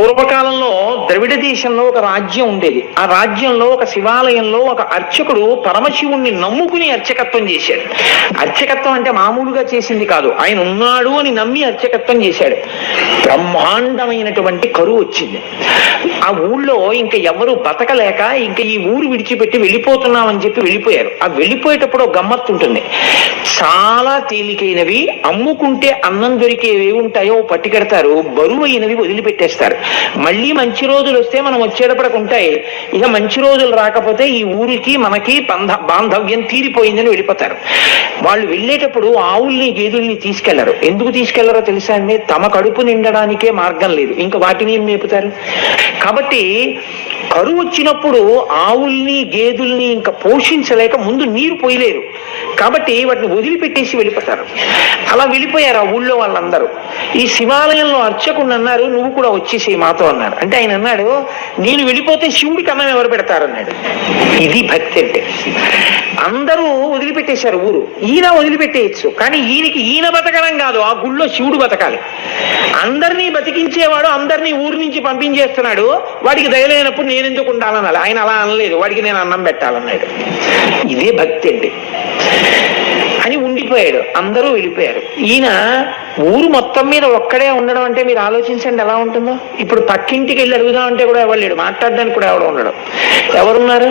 పూర్వకాలంలో ద్రవిడ దేశంలో ఒక రాజ్యం ఉండేది ఆ రాజ్యంలో ఒక శివాలయంలో ఒక అర్చకుడు పరమశివుణ్ణి నమ్ముకుని అర్చకత్వం చేశాడు అర్చకత్వం అంటే మామూలుగా చేసింది కాదు ఆయన ఉన్నాడు అని నమ్మి అర్చకత్వం చేశాడు బ్రహ్మాండమైనటువంటి కరువు వచ్చింది ఆ ఊళ్ళో ఇంకా ఎవరు బతకలేక ఇంకా ఈ ఊరు విడిచిపెట్టి వెళ్ళిపోతున్నామని చెప్పి వెళ్ళిపోయారు ఆ వెళ్ళిపోయేటప్పుడు గమ్మత్తు ఉంటుంది చాలా తేలికైనవి అమ్ముకుంటే అన్నం దొరికేవి ఉంటాయో పట్టుకెడతారు బరువైనవి వదిలిపెట్టేస్తారు మళ్ళీ మంచి రోజు రోజులు వస్తే మనం వచ్చేటప్పటికి ఉంటాయి ఇక మంచి రోజులు రాకపోతే ఈ ఊరికి మనకి బంధ బాంధవ్యం తీరిపోయిందని వెళ్ళిపోతారు వాళ్ళు వెళ్ళేటప్పుడు ఆవుల్ని గేదుల్ని తీసుకెళ్లరు ఎందుకు తీసుకెళ్లరో తెలుసా అండి తమ కడుపు నిండడానికే మార్గం లేదు ఇంకా వాటిని ఏం మేపుతారు కాబట్టి కరువు వచ్చినప్పుడు ఆవుల్ని గేదుల్ని ఇంకా పోషించలేక ముందు నీరు పోయలేరు కాబట్టి వాటిని వదిలిపెట్టేసి వెళ్ళిపోతారు అలా వెళ్ళిపోయారు ఆ ఊళ్ళో వాళ్ళందరూ ఈ శివాలయంలో అర్చకుడు అన్నారు నువ్వు కూడా వచ్చేసి మాతో అన్నారు అంటే ఆయన అన్నాడు నేను వెళ్ళిపోతే శివుడికి అన్నం ఎవరు పెడతారన్నాడు ఇది భక్తి అంటే అందరూ వదిలిపెట్టేశారు ఊరు ఈయన వదిలిపెట్టేయచ్చు కానీ ఈయనకి ఈయన బతకడం కాదు ఆ గుళ్ళో శివుడు బతకాలి అందరినీ బతికించేవాడు అందరినీ ఊరి నుంచి పంపించేస్తున్నాడు వాడికి దయలేనప్పుడు నేను ఎందుకు ఉండాలన్నాడు ఆయన అలా అనలేదు వాడికి నేను అన్నం పెట్టాలన్నాడు ఇదే భక్తి అండి అని ఉండిపోయాడు అందరూ వెళ్ళిపోయారు ఈయన ఊరు మొత్తం మీద ఒక్కడే ఉండడం అంటే మీరు ఆలోచించండి ఎలా ఉంటుందో ఇప్పుడు పక్కింటికి వెళ్ళి అడుగుదామంటే కూడా ఎవరు లేడు మాట్లాడడానికి కూడా ఎవడో ఉండడు ఎవరున్నారు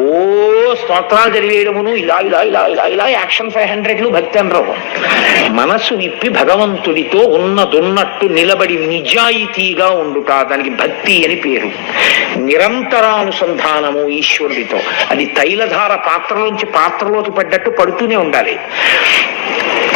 ఓ స్తోత్రాలు చదివేయడమును ఇలా ఇలా ఇలా ఇలా ఇలా యాక్షన్ ఫైవ్ హండ్రెడ్లు భక్తి అనరావు మనస్సు విప్పి భగవంతుడితో ఉన్నదున్నట్టు నిలబడి నిజాయితీగా ఉండుట దానికి భక్తి అని పేరు నిరంతరానుసంధానము ఈశ్వరుడితో అది తైలధార పాత్రలోంచి పాత్రలోకి పడ్డట్టు పడుతూనే ఉండాలి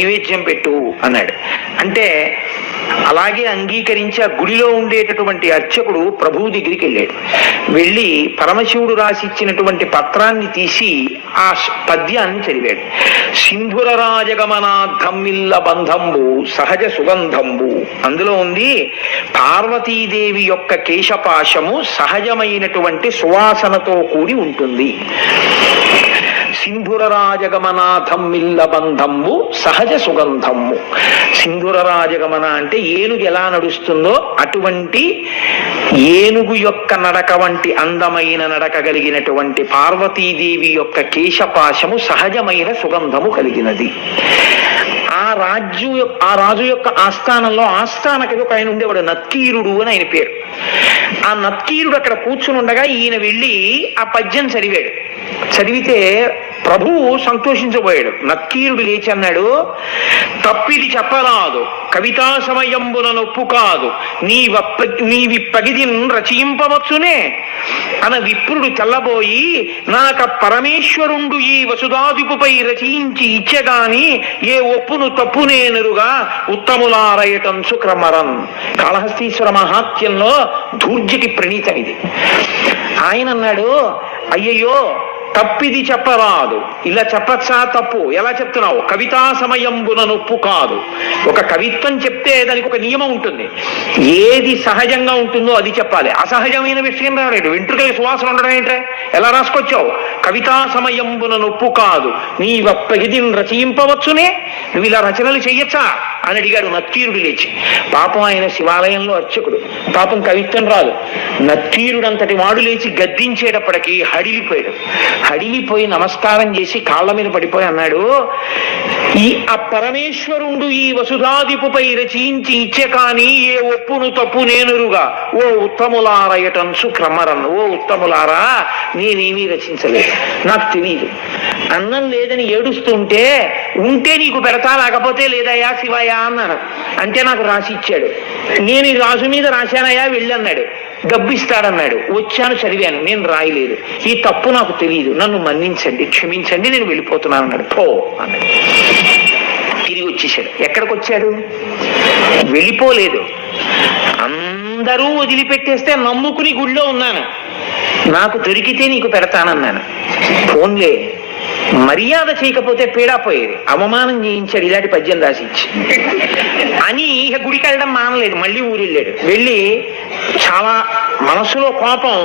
నైవేద్యం పెట్టు అన్నాడు అంటే అలాగే అంగీకరించి ఆ గుడిలో ఉండేటటువంటి అర్చకుడు ప్రభువు దగ్గరికి వెళ్ళాడు వెళ్ళి పరమశివుడు రాసిచ్చినటువంటి పత్రాన్ని తీసి ఆ పద్యాన్ని చదివాడు సింధుర రాజగమనాధమ్మిల్ల బంధంబు సహజ సుగంధంబు అందులో ఉంది పార్వతీదేవి యొక్క కేశపాశము సహజమైనటువంటి సువాసనతో కూడి ఉంటుంది సింధుర రాజగమనాథం మిల్లబంధము సహజ సుగంధము సింధుర రాజగమన అంటే ఏనుగు ఎలా నడుస్తుందో అటువంటి ఏనుగు యొక్క నడక వంటి అందమైన నడక కలిగినటువంటి పార్వతీదేవి యొక్క కేశపాశము సహజమైన సుగంధము కలిగినది ఆ రాజు ఆ రాజు యొక్క ఆస్థానంలో ఆస్థానకి ఒక ఆయన ఉండేవాడు నత్కీరుడు అని ఆయన పేరు ఆ నత్కీరుడు అక్కడ కూర్చుని ఉండగా ఈయన వెళ్ళి ఆ పద్యం చదివాడు చదివితే ప్రభువు సంతోషించబోయాడు నక్కీరుడు లేచి అన్నాడు తప్పిది చెప్పరాదు కవితా సమయంబున నొప్పు కాదు నీ వప్ప నీవి పగిదిన్ రచయింపవచ్చునే అన విప్రుడు తెల్లబోయి నాక పరమేశ్వరుండు ఈ వసుధాదిపుపై రచయించి ఇచ్చగాని ఏ ఒప్పును తప్పునేనరుగా ఉత్తములారయటం శుక్రమరం కాళహస్తీశ్వర మహాత్యంలో ధూర్జటి ప్రణీతమిది ఇది ఆయన అన్నాడు అయ్యయ్యో తప్పిది చెప్పరాదు ఇలా చెప్పచ్చా తప్పు ఎలా చెప్తున్నావు కవితా సమయంబున నొప్పు కాదు ఒక కవిత్వం చెప్తే దానికి ఒక నియమం ఉంటుంది ఏది సహజంగా ఉంటుందో అది చెప్పాలి అసహజమైన విషయం రాడు వెంట్రుకలే సువాసన ఉండడం ఏంటే ఎలా రాసుకొచ్చావు కవితా సమయంబున నొప్పు కాదు నీ నీవప్పగిదిని రచయింపవచ్చునే నువ్వు ఇలా రచనలు చెయ్యొచ్చా అని అడిగాడు నక్కీరుడు లేచి పాపం ఆయన శివాలయంలో అర్చకుడు పాపం కవిత్వం రాదు నత్తీరుడంతటి వాడు లేచి గద్దించేటప్పటికి హడిలిపోయాడు హడిలిపోయి నమస్కారం చేసి కాళ్ళ మీద పడిపోయి అన్నాడు ఈ ఆ పరమేశ్వరుండు ఈ వసుధాదిపుపై రచించి ఇచ్చే కాని ఏ ఒప్పును తప్పు నేనురుగా ఓ ఉత్తములారయటన్సు క్రమరన్ ఓ ఉత్తములారా నేనేమీ రచించలేదు నాకు తెలియదు అన్నం లేదని ఏడుస్తుంటే ఉంటే నీకు పెడతా లేకపోతే లేదయ్యా శివయ్యా అన్నాను అంటే నాకు రాసి ఇచ్చాడు నేను ఈ రాసు మీద రాశానయ్యా వెళ్ళన్నాడు డబ్బు ఇస్తాడన్నాడు వచ్చాను చదివాను నేను రాయలేదు ఈ తప్పు నాకు తెలియదు నన్ను మన్నించండి క్షమించండి నేను వెళ్ళిపోతున్నాను అన్నాడు పో అన్నాడు తిరిగి వచ్చేసాడు ఎక్కడికి వచ్చాడు వెళ్ళిపోలేదు అందరూ వదిలిపెట్టేస్తే నమ్ముకుని గుళ్ళో ఉన్నాను నాకు దొరికితే నీకు పెడతానన్నాను ఫోన్లే మర్యాద చేయకపోతే పీడా పోయేది అవమానం చేయించాడు ఇలాంటి పద్యం రాసిచ్చి అని ఇక గుడికి వెళ్ళడం మానలేదు మళ్ళీ ఊరు వెళ్ళాడు వెళ్ళి చాలా మనసులో కోపం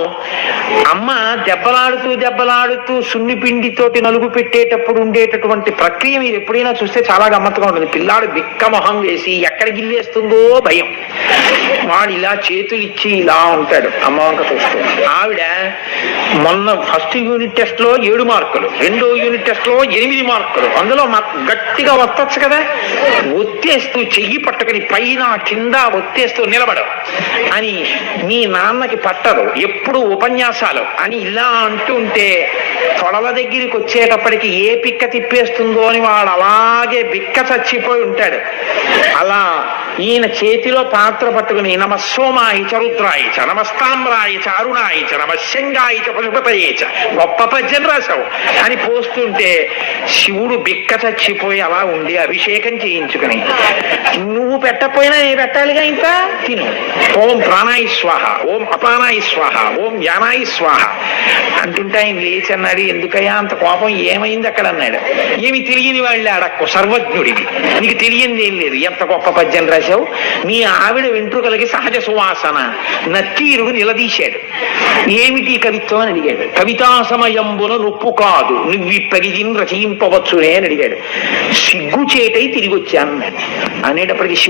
అమ్మ దెబ్బలాడుతూ దెబ్బలాడుతూ సున్ని పిండితోటి నలుగు పెట్టేటప్పుడు ఉండేటటువంటి ప్రక్రియ మీరు ఎప్పుడైనా చూస్తే చాలా గమ్మత్తుగా ఉంటుంది పిల్లాడు బిక్కమొహం వేసి ఎక్కడ గిల్లేస్తుందో భయం వాడు ఇలా చేతులు ఇచ్చి ఇలా ఉంటాడు అమ్మ వంక ఆవిడ మొన్న ఫస్ట్ యూనిట్ టెస్ట్ లో ఏడు మార్కులు రెండో యూనిట్ టెస్ట్ లో ఎనిమిది మార్కులు అందులో గట్టిగా వస్తొచ్చు కదా ఒత్తేస్తూ చెయ్యి పట్టుకుని పైన కింద ఒత్తేస్తూ నిలబడవు అని మీ నాన్న మనకి పట్టరు ఎప్పుడు ఉపన్యాసాలు అని ఇలా అంటుంటే తొడల దగ్గరికి వచ్చేటప్పటికి ఏ పిక్క తిప్పేస్తుందో అని వాడు అలాగే బిక్క చచ్చిపోయి ఉంటాడు అలా ఈయన చేతిలో పాత్ర పట్టుకుని నమస్సోమాయిచ రుద్రాయిచ నమస్తామ్రాయిచ అరుణాయిచ నమశంగాయిచ చ గొప్ప పద్యం రాశావు అని పోస్తుంటే శివుడు బిక్క చచ్చిపోయి అలా ఉండి అభిషేకం చేయించుకుని నువ్వు పెట్టపోయినా నేను పెట్టాలిగా ఇంకా తిను ఓం ప్రాణాయి స్వాహ ఓం అపానాయి స్వాహ ఓం యానాయి స్వాహ అంటుంటే ఆయన లేచి అన్నాడు ఎందుకయ్యా అంత కోపం ఏమైంది అక్కడ అన్నాడు ఏమి తెలియని వాళ్ళే అడక్కు సర్వజ్ఞుడివి నీకు తెలియంది ఏం లేదు ఎంత గొప్ప పద్యం రాశావు నీ ఆవిడ వెంట్రుకలకి సహజ సువాసన నత్తీరుడు నిలదీశాడు ఏమిటి కవిత్వం అని అడిగాడు కవితా సమయంబున నొప్పు కాదు నువ్వు ప్రగిజిని రచయింపవచ్చునే అని అడిగాడు సిగ్గుచేటై తిరిగి వచ్చాను అనేటప్పటికి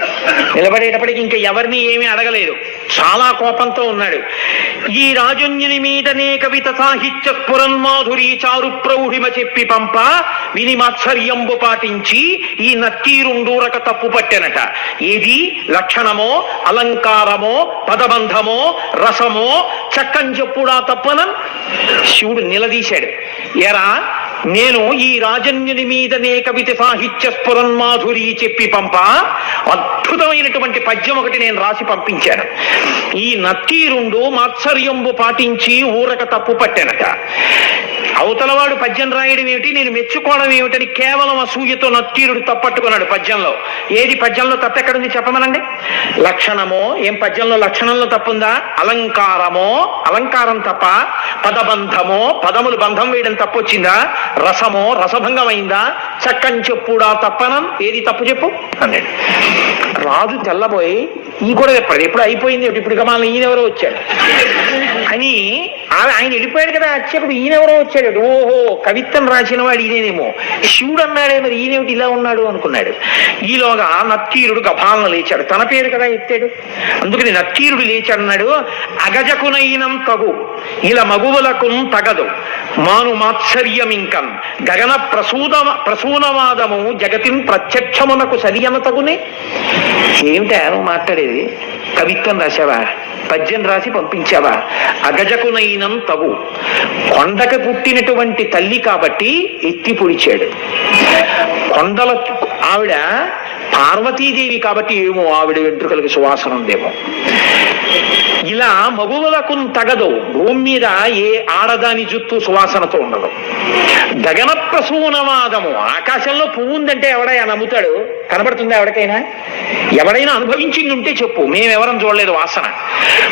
నిలబడ్డాడు నిలబడేటప్పటికి ఇంకా ఎవరిని ఏమీ అడగలేదు చాలా కోపంతో ఉన్నాడు ఈ రాజన్యుని మీదనే కవిత సాహిత్య పురన్మాధురి చారు ప్రౌఢిమ చెప్పి పంప విని మాత్సర్యంబు పాటించి ఈ నత్తీరుండూరక తప్పు పట్టెనట ఏది లక్షణమో అలంకారమో పదబంధమో రసమో చక్కని చెప్పుడా తప్పన శివుడు నిలదీశాడు ఎరా నేను ఈ రాజన్యుని మీదనే కవిత సాహిత్య మాధురి చెప్పి పంప అద్భుతమైనటువంటి పద్యం ఒకటి నేను రాసి పంపించాను ఈ నత్తీరుండు మాత్సర్యంబు పాటించి ఊరక తప్పు పట్టానట అవతలవాడు పద్యం రాయడం ఏమిటి నేను మెచ్చుకోవడం ఏమిటని కేవలం అసూయతో నత్తీరుడు తప్పట్టుకున్నాడు పద్యంలో ఏది పద్యంలో తప్పు ఎక్కడుంది చెప్పమనండి లక్షణమో ఏం పద్యంలో లక్షణంలో తప్పుందా అలంకారమో అలంకారం తప్ప పదబంధమో పదములు బంధం వేయడం తప్పొచ్చిందా రసమో రసభంగమైందా చక్కని చెప్పుడా తప్పనం ఏది తప్పు చెప్పు అన్నాడు రాజు తెల్లబోయి ఈ కూడా చెప్పాడు ఎప్పుడు అయిపోయింది ఇప్పుడు ఇక మన ఈయనెవరో వచ్చాడు అని ఆమె ఆయన వెళ్ళిపోయాడు కదా అర్చకుడు ఈయనెవరో వచ్చాడు ఓహో కవిత్వం రాసిన వాడు ఈయనేమో శివుడు అన్నాడే మరి ఈయనేమిటి ఇలా ఉన్నాడు అనుకున్నాడు ఈలోగా నత్తీరుడు గభాలను లేచాడు తన పేరు కదా ఎత్తాడు అందుకని నత్తీరుడు లేచాడన్నాడు అగజకునైనం తగు ఇలా మగువులకు తగదు మాను ఇంకం గగన ప్రసూద ప్రసూనవాదము జగతిన్ ప్రత్యక్షమునకు సరియన తగునే ఏమిటో మాట్లాడేది కవిత్వం రాశావా పద్యం రాసి పంపించావా అగజకునైనం తగు కొండకు పుట్టినటువంటి తల్లి కాబట్టి ఎత్తి పొడిచాడు కొండల ఆవిడ పార్వతీదేవి కాబట్టి ఏమో ఆవిడ వెంట్రుకలకి సువాసనం దేమో ఇలా మగువలకు తగదు భూమి మీద ఏ ఆడదాని జుత్తు సువాసనతో ఉండదు గగన ప్రసూనవాదము ఆకాశంలో పువ్వు ఉందంటే ఎవడైనా నమ్ముతాడు కనబడుతుందా ఎవరికైనా ఎవడైనా అనుభవించింది ఉంటే చెప్పు మేమెవరం చూడలేదు వాసన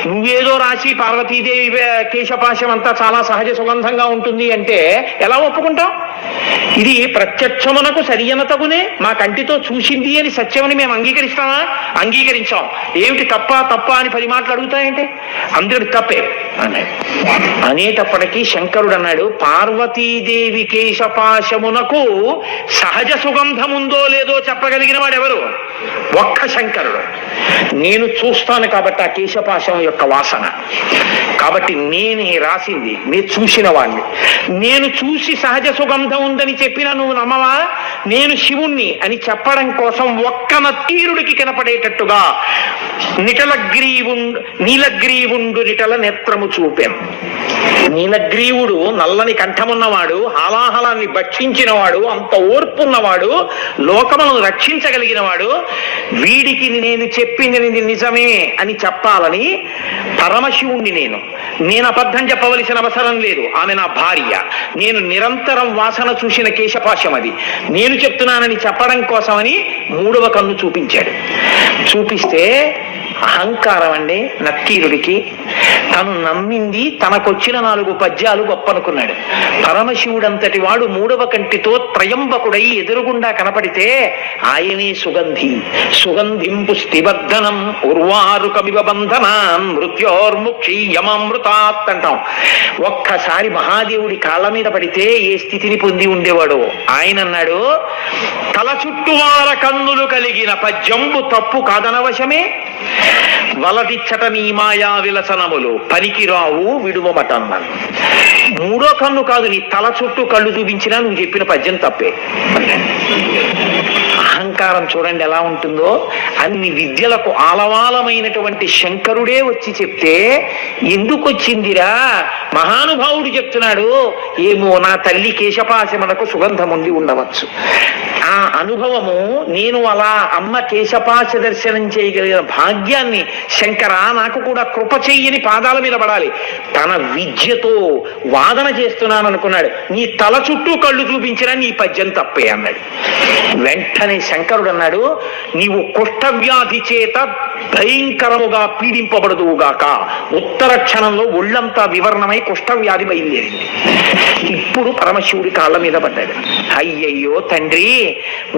నువ్వేదో రాసి పార్వతీదేవి కేశపాశం అంతా చాలా సహజ సుగంధంగా ఉంటుంది అంటే ఎలా ఒప్పుకుంటావు ఇది ప్రత్యక్షమునకు తగునే మా కంటితో చూసింది అని సత్యమని మేము అంగీకరిస్తామా అంగీకరించాం ఏమిటి తప్ప తప్ప అని పది మాటలు అడుగుతాయంటే అందరి తప్పే అన్నాడు అనేటప్పటికీ శంకరుడు అన్నాడు పార్వతీదేవి కేశపాశమునకు సహజ సుగంధం ఉందో లేదో చెప్పగలిగిన వాడు ఎవరు ఒక్క శంకరుడు నేను చూస్తాను కాబట్టి ఆ కేశపాశం యొక్క వాసన కాబట్టి నేను రాసింది నేను చూసిన వాడిని నేను చూసి సహజ సుగంధం ఉందని చెప్పిన నువ్వు నమ్మవా నేను శివుణ్ణి అని చెప్పడం కోసం ఒక్క నీరుడికి కనపడేటట్టుగా నిటలగ్రీవుండు నీలగ్రీవుండు నిటల నేత్రం కంఠము చూపెను నీలగ్రీవుడు నల్లని కంఠమున్నవాడు హాలాహలాన్ని భక్షించినవాడు అంత ఓర్పున్నవాడు లోకములను రక్షించగలిగినవాడు వీడికి నేను చెప్పింది నిజమే అని చెప్పాలని పరమశివుణ్ణి నేను నేను అబద్ధం చెప్పవలసిన అవసరం లేదు ఆమె నా భార్య నేను నిరంతరం వాసన చూసిన కేశపాశం అది నేను చెప్తున్నానని చెప్పడం కోసమని మూడవ కన్ను చూపించాడు చూపిస్తే అహంకారం అండి నక్కీరుడికి తను నమ్మింది తనకొచ్చిన నాలుగు పద్యాలు గొప్పనుకున్నాడు పరమశివుడంతటి వాడు మూడవ కంటితో త్రయంబకుడై ఎదురుగుండా కనపడితే ఆయనే సుగంధి సుగంధింపు స్థివర్ధనం ఉర్వారుకమివ మృత్యోర్ముఖి యమామృతాత్ అంటాం ఒక్కసారి మహాదేవుడి కాళ్ళ మీద పడితే ఏ స్థితిని పొంది ఉండేవాడు ఆయన అన్నాడు తల చుట్టువార కన్నులు కలిగిన పద్యంబు తప్పు కాదనవశమే వలదిచ్చట నీ మాయా విలసనములు పనికిరావు విడువమట అన్నాను మూడో కన్ను కాదు నీ తల చుట్టూ కళ్ళు చూపించినా నువ్వు చెప్పిన పద్యం తప్పే అహంకారం చూడండి ఎలా ఉంటుందో అన్ని విద్యలకు ఆలవాలమైనటువంటి శంకరుడే వచ్చి చెప్తే ఎందుకు వచ్చిందిరా మహానుభావుడు చెప్తున్నాడు ఏమో నా తల్లి కేశపాశమనకు సుగంధం ఉండి ఉండవచ్చు ఆ అనుభవము నేను అలా అమ్మ కేశపాశ దర్శనం చేయగలిగిన భాగ్యాన్ని శంకర నాకు కూడా కృప చెయ్యని పాదాల మీద పడాలి తన విద్యతో వాదన చేస్తున్నాను అనుకున్నాడు నీ తల చుట్టూ కళ్ళు చూపించినా నీ పద్యం తప్పే అన్నాడు వెంటనే శంకరుడు అన్నాడు నీవు కుష్ఠవ్యాధి చేత భయంకరముగా పీడింపబడదువుగాక ఉత్తర క్షణంలో ఒళ్ళంతా వివరణమై కుష్ఠవ్యాధి బయలుదేరింది ఇప్పుడు పరమశివుడి కాళ్ళ మీద పడ్డాడు అయ్యయ్యో తండ్రి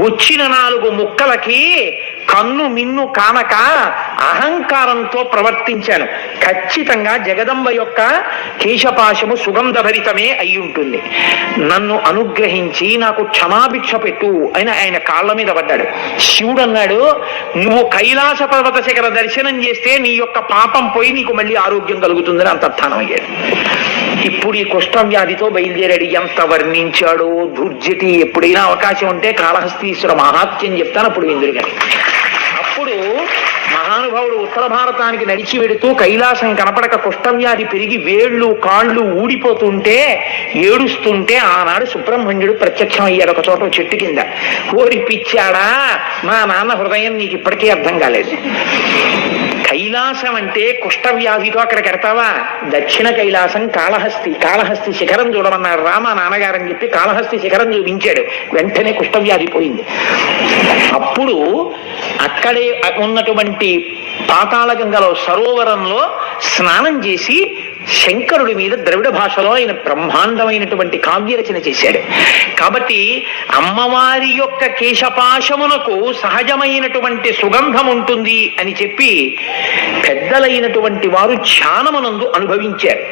వచ్చిన నాలుగు ముక్కలకి కన్ను మిన్ను కానక అహంకారంతో ప్రవర్తించాను ఖచ్చితంగా జగదంబ యొక్క కేశపాశము సుగంధ భరితమే అయి ఉంటుంది నన్ను అనుగ్రహించి నాకు క్షమాభిక్ష పెట్టు అని ఆయన కాళ్ళ మీద పడ్డాడు శివుడు అన్నాడు నువ్వు కైలాస పర్వత శిఖర దర్శనం చేస్తే నీ యొక్క పాపం పోయి నీకు మళ్ళీ ఆరోగ్యం కలుగుతుందని అంతర్థానం అయ్యాడు ఇప్పుడు ఈ కుష్ఠవ్యాధితో బయలుదేరాడు ఎంత వర్ణించాడు దుర్జటి ఎప్పుడైనా అవకాశం ఉంటే కాళహస్తీశ్వర మహాత్యం చెప్తాను అప్పుడు ఇందుడు గారు అప్పుడు మహానుభావుడు ఉత్తర భారతానికి నడిచి వెడుతూ కైలాసం కనపడక కుష్ఠవ్యాధి పెరిగి వేళ్ళు కాళ్ళు ఊడిపోతుంటే ఏడుస్తుంటే ఆనాడు సుబ్రహ్మణ్యుడు ప్రత్యక్షం అయ్యాడు ఒక చోట చెట్టు కింద ఓరి మా నాన్న హృదయం నీకు ఇప్పటికీ అర్థం కాలేదు కైలాసం అంటే కుష్ఠవ్యాధితో అక్కడ కడతావా దక్షిణ కైలాసం కాళహస్తి కాళహస్తి శిఖరం చూడమన్నారు రామ నాన్నగారని చెప్పి కాళహస్తి శిఖరం చూపించాడు వెంటనే కుష్ఠవ్యాధి పోయింది అప్పుడు అక్కడే ఉన్నటువంటి పాతాళగంగలో సరోవరంలో స్నానం చేసి శంకరుడి మీద ద్రవిడ భాషలో ఆయన బ్రహ్మాండమైనటువంటి కావ్యరచన చేశాడు కాబట్టి అమ్మవారి యొక్క కేశపాశమునకు సహజమైనటువంటి సుగంధం ఉంటుంది అని చెప్పి పెద్దలైనటువంటి వారు ధ్యానమునందు అనుభవించారు